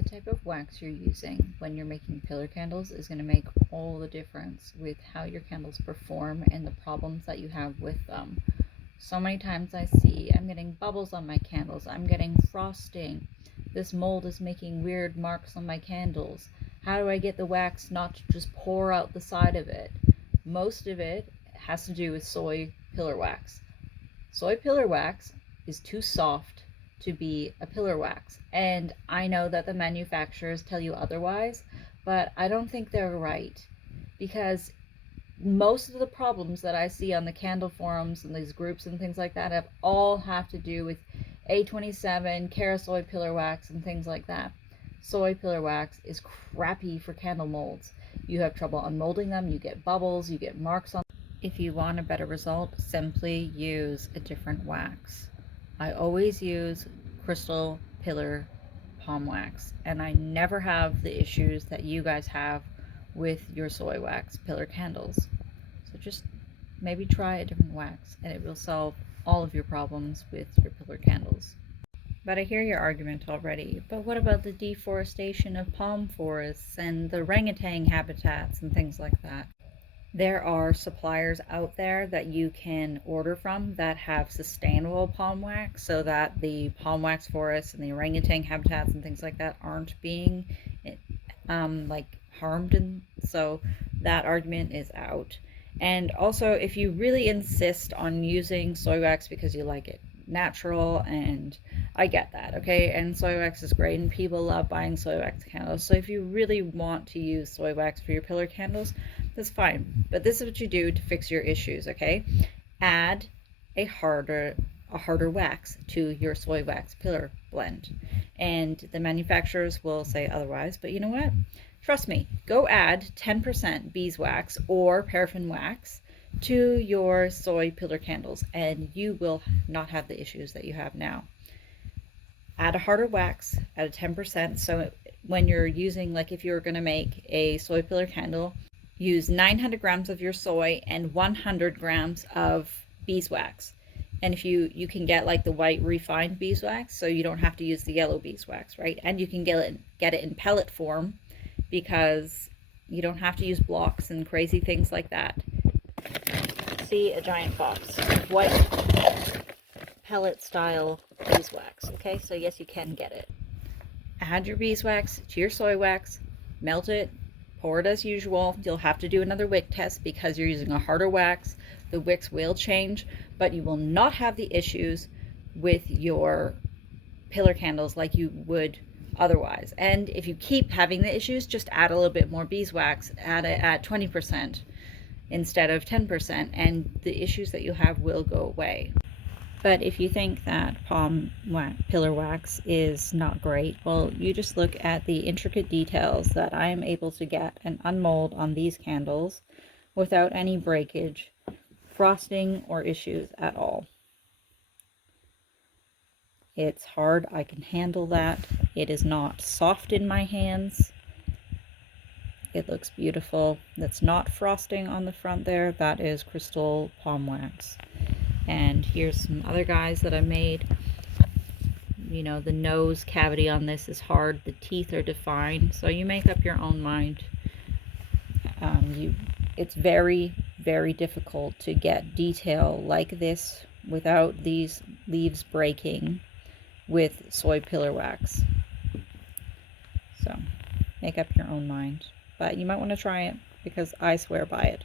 the type of wax you're using when you're making pillar candles is going to make all the difference with how your candles perform and the problems that you have with them. So many times I see I'm getting bubbles on my candles, I'm getting frosting, this mold is making weird marks on my candles. How do I get the wax not to just pour out the side of it? Most of it has to do with soy pillar wax. Soy pillar wax is too soft to be a pillar wax, and I know that the manufacturers tell you otherwise, but I don't think they're right, because most of the problems that I see on the candle forums and these groups and things like that have to do with A27, Carasoy pillar wax, and things like that. Soy pillar wax is crappy for candle molds. You have trouble unmolding them, you get bubbles, you get marks on. If you want a better result, simply use a different wax. I always use crystal pillar palm wax, and I never have the issues that you guys have with your soy wax pillar candles. So just maybe try a different wax and it will solve all of your problems with your pillar candles. But I hear your argument already. But what about the deforestation of palm forests and the orangutan habitats and things like that? There are suppliers out there that you can order from that have sustainable palm wax, so that the palm wax forests and the orangutan habitats and things like that aren't being harmed, and so that argument is out. And also, if you really insist on using soy wax because you like it natural, and I get that, okay, and soy wax is great and people love buying soy wax candles, so if you really want to use soy wax for your pillar candles, that's fine. But this is what you do to fix your issues, okay? Add a harder wax to your soy wax pillar blend, and the manufacturers will say otherwise, but you know what, trust me, go add 10% beeswax or paraffin wax to your soy pillar candles and you will not have the issues that you have now. Add a harder wax at a 10%, so when you're using, like if you're going to make a soy pillar candle, use 900 grams of your soy and 100 grams of beeswax. And if you can get like the white refined beeswax, so you don't have to use the yellow beeswax, right? And you can get it in pellet form, because you don't have to use blocks and crazy things like that. See a giant box of white pellet style beeswax, okay? So yes, you can get it. Add your beeswax to your soy wax, melt it, pour it as usual. You'll have to do another wick test because you're using a harder wax. The wicks will change, but you will not have the issues with your pillar candles like you would otherwise. And if you keep having the issues, just add a little bit more beeswax, add it at 20% instead of 10%, and the issues that you have will go away. But if you think that palm pillar wax is not great, well, you just look at the intricate details that I am able to get and unmold on these candles without any breakage, frosting, or issues at all. It's hard, I can handle that. It is not soft in my hands. It looks beautiful. That's not frosting on the front there. That is crystal palm wax. And here's some other guys that I made. You know, the nose cavity on this is hard. The teeth are defined. So you make up your own mind. It's very, very difficult to get detail like this without these leaves breaking with soy pillar wax. So make up your own mind, but you might want to try it because I swear by it.